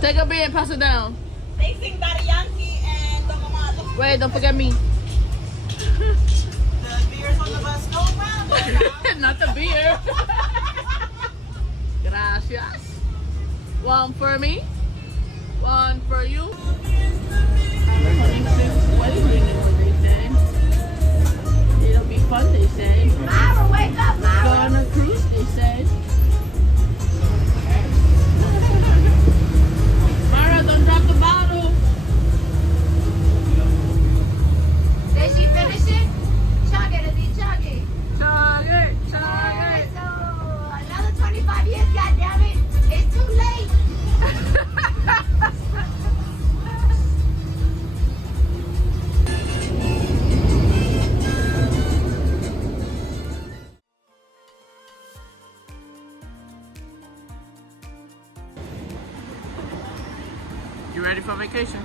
Take a beer and pass it down. They sing Daddy Yankee and the Mamado. Wait, don't forget me. The beers on the bus go round and round. Not the beer. Gracias. One for me. One for you. 26 wedding ring is what they said. It'll be fun, they said. Mara, wake up, Go Mara. on a cruise, they said. Mara, don't drop the bottle. Did she finish it? Chug it, Izzy, chug it. Chug it, chug Alright, it. so another 25 years, goddammit. It's too late. You ready for vacation?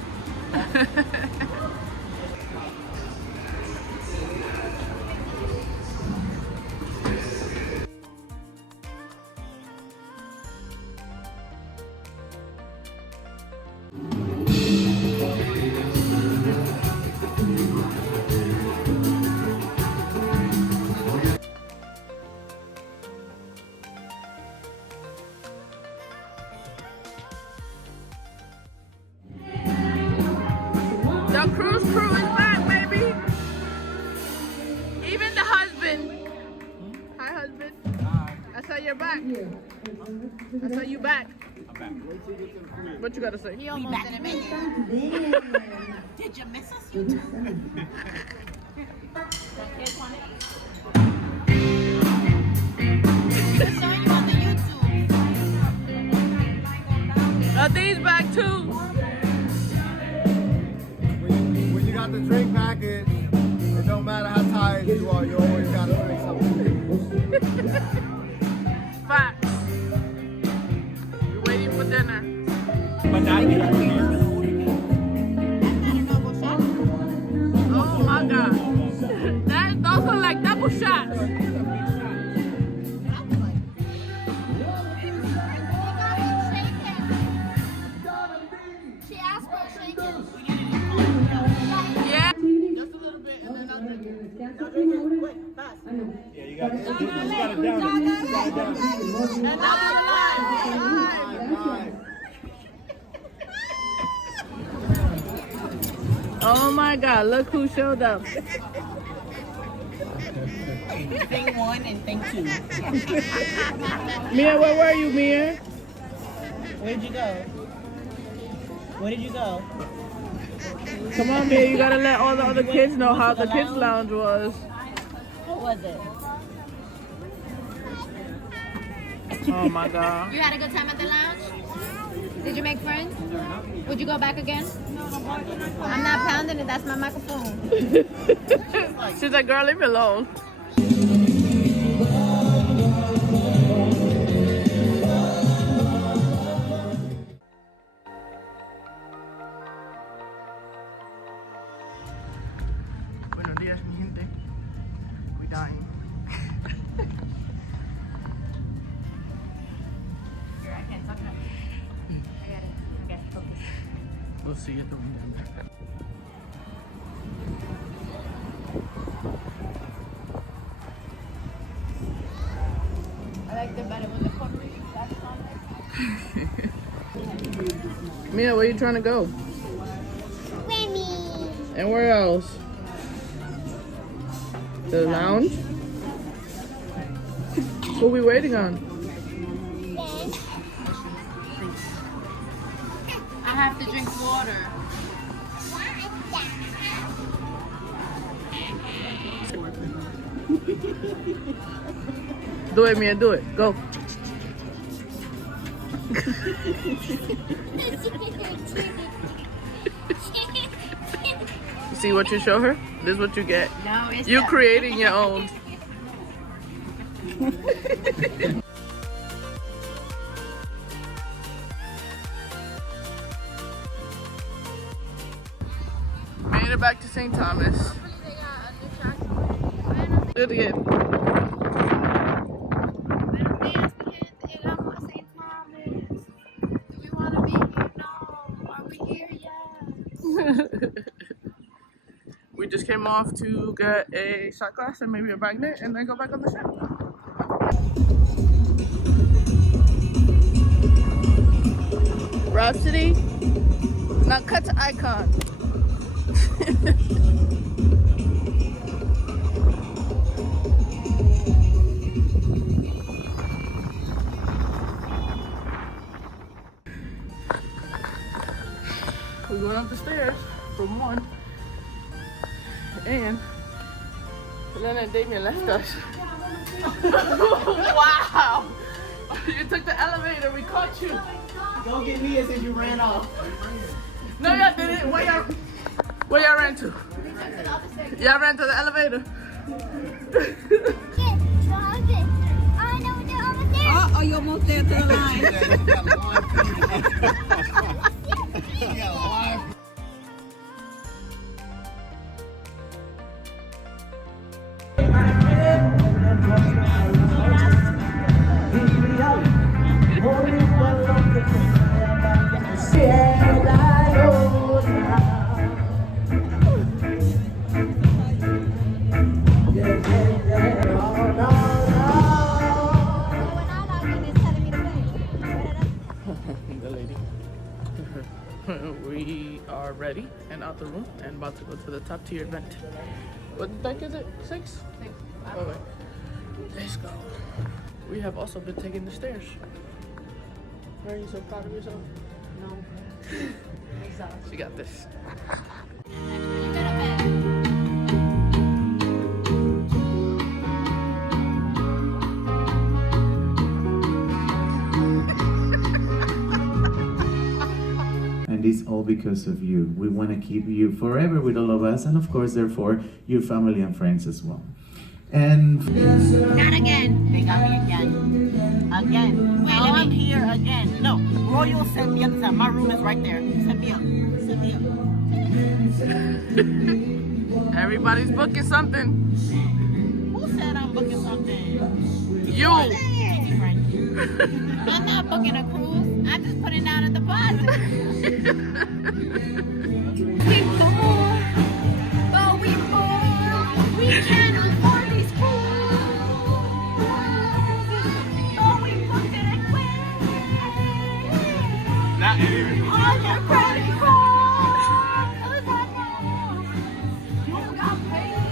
The cruise crew is back, baby. Even the husband. Hi, husband. I saw you're back. I saw you back. I'm back. What you gotta say? He almost didn't make it. Did you miss us, you two? They're showing you on the YouTube. Are these back too? When you got the drink package, it don't matter how tired you are, you always gotta drink something. Facts. We're waiting for dinner. Oh my god. Those are like double shots. She asked for a shaken. Yeah. Just a little bit and then I'll drink it. Yeah, you gotta down it. And now we're live. Oh my god, look who showed up. Thing one and thing two. Mia, where were you, Mia? Where'd you go? Where did you go? Come on, Mia, you gotta let all the other kids know how the kids' lounge was. What was it? Oh my god. You had a good time at the lounge? Did you make friends? Would you go back again? I'm not pounding it, that's my microphone. She's like, girl, leave me alone. Buenos días, mi gente. We dying. Here, I can't talk enough. I got to focus. We'll see you doing that. I like the better when the Puerto Rico that's on there. Mia, where you trying to go? Remy! And where else? The lounge? What are we waiting on? I have to drink water. Do it, Mia, do it. Go. See what you show her? This is what you get. No, it's You not. creating your own. Made it back to St. Thomas. Do it again. Buenos días, mi gente. El amo a St. Thomas. Do we want to be here? No. just came off to get a shot glass and maybe a magnet and then go back on the ship. Rhapsody, now cut to icon. We went up the stairs from one, and Helena and Damien left us. Wow! You took the elevator, we caught you. Don't get me as if you ran off. No, y'all didn't. Where y'all ran to? Y'all ran to the elevator. Oh, you're almost there to the line. The lady. We are ready and out the room and about to go to the top tier event. What deck is it? 6? Okay. Let's go. We have also been taking the stairs. Are you so proud of yourself? No. She got this. And it's all because of you. We want to keep you forever with all of us, and of course, therefore, your family and friends as well. And Not again. They got me again. Again. Now I'm here again. No, Royal set me up. My room is right there. Set me up. Set me up. Everybody's booking something. Who said I'm booking something? You. I'm not booking a cruise. I'm just putting down a deposit. We poor, but we poor. We can't afford these cruises. Oh, we booked it and quit. Not even. On your credit card. You got paid.